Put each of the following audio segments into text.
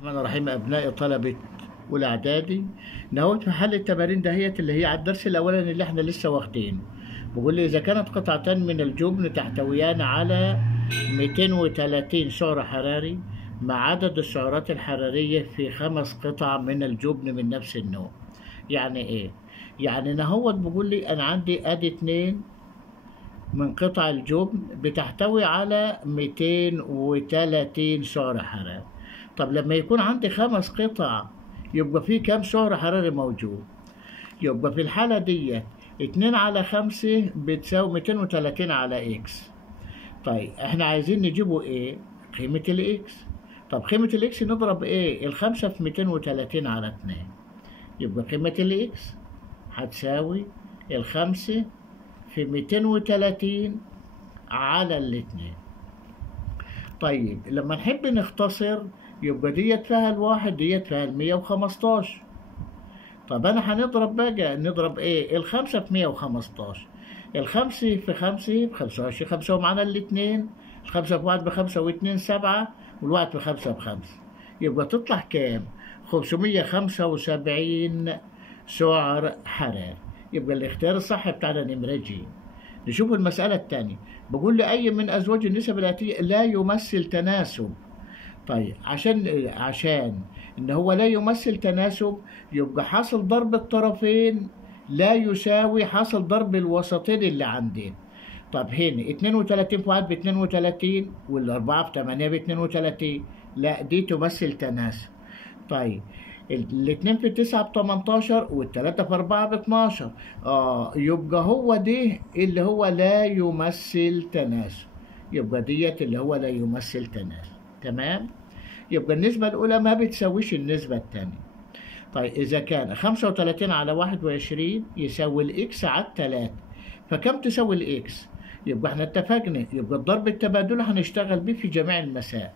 الرحمن الرحيم. أبناء طلبة أولى إعدادي، نهوت في حل التمارين دهيت اللي هي على الدرس الأولاني اللي إحنا لسه واخدينه. بيقول لي إذا كانت قطعتان من الجبن تحتويان على 230 سعر حراري مع عدد السعرات الحرارية في 5 قطع من الجبن من نفس النوع. يعني إيه؟ يعني نهوت بيقول لي أنا عندي أدي 2 من قطع الجبن بتحتوي على 230 سعر حراري. طب لما يكون عندي 5 قطع يبقى في كام سعر حراري موجود؟ يبقى في الحالة دي 2 على 5 بتساوي 230 على اكس. طيب احنا عايزين نجيبه ايه؟ قيمة الاكس. طب قيمة الاكس نضرب ايه؟ الخمسة في 230 على 2. يبقى قيمة الاكس هتساوي الخمسة في 230 على الاتنين. طيب لما نحب نختصر يبقى ديت فيها الواحد ديت فيها 115. طب انا هنضرب بقى نضرب ايه؟ الخمسة في 115. الخمسة في خمسة ب25، خمسة ومعانا الاتنين. الخمسة في واحد ب5 واتنين 7 والواحد في 5 ب5. يبقى تطلع كام؟ 575 سعر حراري. يبقى الاختيار الصح بتاعنا نمرة ج. نشوف المسألة الثانية. بقول لي أي من أزواج النسب الآتية لا يمثل تناسب. طيب عشان إن هو لا يمثل تناسب يبقى حاصل ضرب الطرفين لا يساوي حاصل ضرب الوسطين اللي عندنا. طب هنا 32 في 1 ب 32 والأربعة في 8 ب 32. لا دي تمثل تناسب. طيب الاتنين في 9 ب 18 والتلاتة في 4 ب 12. يبقى هو ده اللي هو لا يمثل تناسب. يبقى ديت اللي هو لا يمثل تناسب. تمام؟ يبقى النسبة الأولى ما بتساويش النسبة الثانية. طيب إذا كان 35 على 21 يساوي الإكس على 3، فكم تساوي الإكس؟ يبقى احنا اتفقنا يبقى الضرب التبادلي هنشتغل بيه في جميع المسائل.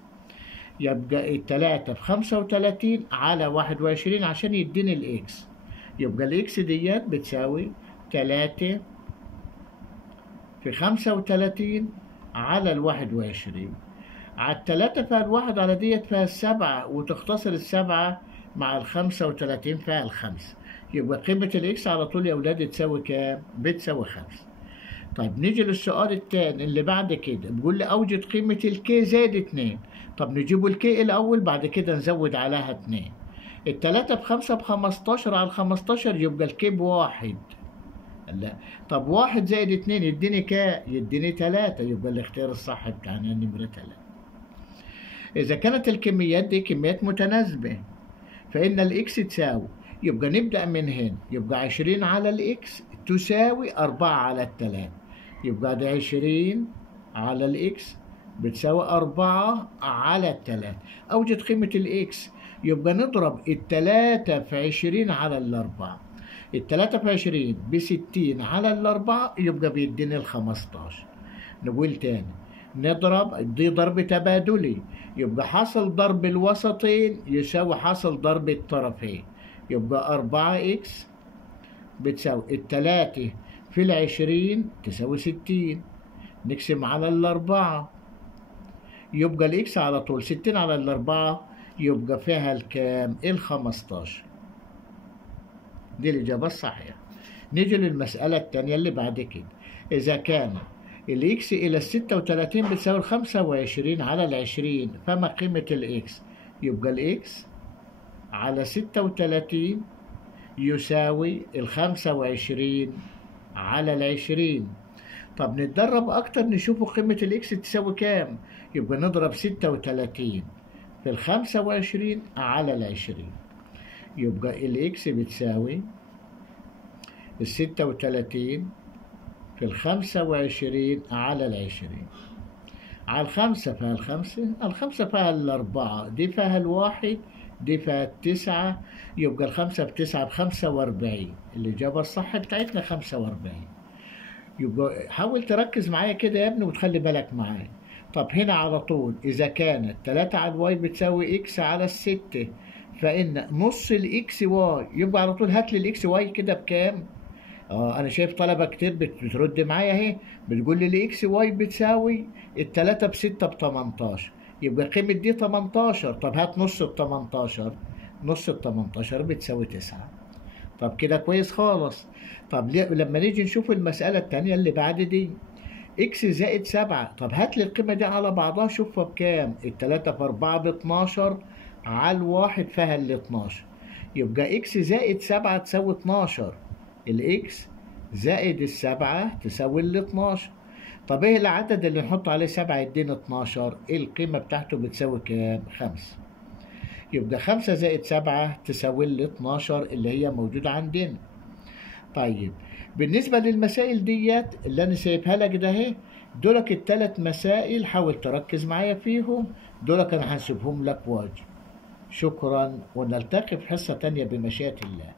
يبقى التلاتة في 35 على 21 عشان يديني الإكس. يبقى الإكس ديت بتساوي 3 في 35 على 21. على التلاتة فيها الواحد على ديت فيها 7 وتختصر 7 مع 35 فيها 5. يبقى قيمة الإكس على طول يا أولاد تساوي كام؟ بتساوي 5. طيب نيجي للسؤال التاني اللي بعد كده. بيقول لي أوجد قيمة الكي زائد 2. طب نجيبه الكي الأول بعد كده نزود عليها 2. التلاتة بخمسة ب15 على 15 يبقى الكي بواحد. لا طب 1 زائد 2 يديني كام؟ يديني 3. يبقى الاختيار الصح بتاعنا نمرة 3. إذا كانت الكميات دي كميات متناسبة فإن الإكس تساوي، يبقى نبدأ من هنا. يبقى 20 على الإكس تساوي 4 على 3. يبقى ده 20 على الإكس بتساوي 4 على 3. أوجد قيمة الإكس. يبقى نضرب 3 في 20 على 4. 3 في 20 ب60 على 4 يبقى بيديني 15. نقول تاني نضرب دي ضرب تبادلي. يبقى حاصل ضرب الوسطين يساوي حاصل ضرب الطرفين. يبقى 4 إكس بتساوي 3 في 20 تساوي 60. نقسم على 4 يبقى الإكس على طول 60 على 4 يبقى فيها الكام؟ 15. دي الإجابة الصحيحة. نيجي للمسألة الثانية اللي بعد كده. إذا كان الإكس إلى 36 بتساوي 25 على 20 فما قيمة الإكس؟ يبقى الإكس على 36 يساوي 25 على 20. طب نتدرب أكتر نشوفوا قيمة الإكس تساوي كام؟ يبقى نضرب 36 في 25 على 20. يبقى الإكس بتساوي 36 في 25 على 20. على 5 فيها 5، الخمسة فيها 4، دي فيها 1، دي فيها 9. يبقى 5 في 9 ب45. الإجابة الصح بتاعتنا 45. يبقى حاول تركز معايا كده يا ابني وتخلي بالك معايا. طب هنا على طول إذا كانت 3 على الواي بتساوي إكس على 6 فإن نص الإكس واي. يبقى على طول هات لي الإكس واي كده بكام؟ انا شايف طلبه كتير بترد معايا اهي بتقول لي الاكس واي بتساوي 3 ب 6 ب 18. يبقى قيمة دي 18. طب هات نص ال 18. نص ال 18 بتساوي 9. طب كده كويس خالص. طب لما نيجي نشوف المسألة التانية اللي بعد دي، اكس زائد 7. طب هات لي القيمة دي على بعضها شوفها بكام. التلاتة في 4 ب 12 على الواحد فيها ال 12. يبقى اكس زائد 7 تساوي 12. الاكس زائد السبعة تساوي ال 12. طب ايه العدد اللي نحط عليه 7 يدينا 12؟ القيمة بتاعته بتساوي كام؟ 5. يبقى 5 زائد 7 تساوي ال 12 اللي هي موجودة عندنا. طيب بالنسبة للمسائل ديت اللي أنا سايبها لك ده اهي، دولك التلات مسائل حاول تركز معايا فيهم، دولك أنا هسيبهم لك واجب. شكرا، ونلتقي في حصة تانية بمشيئة الله.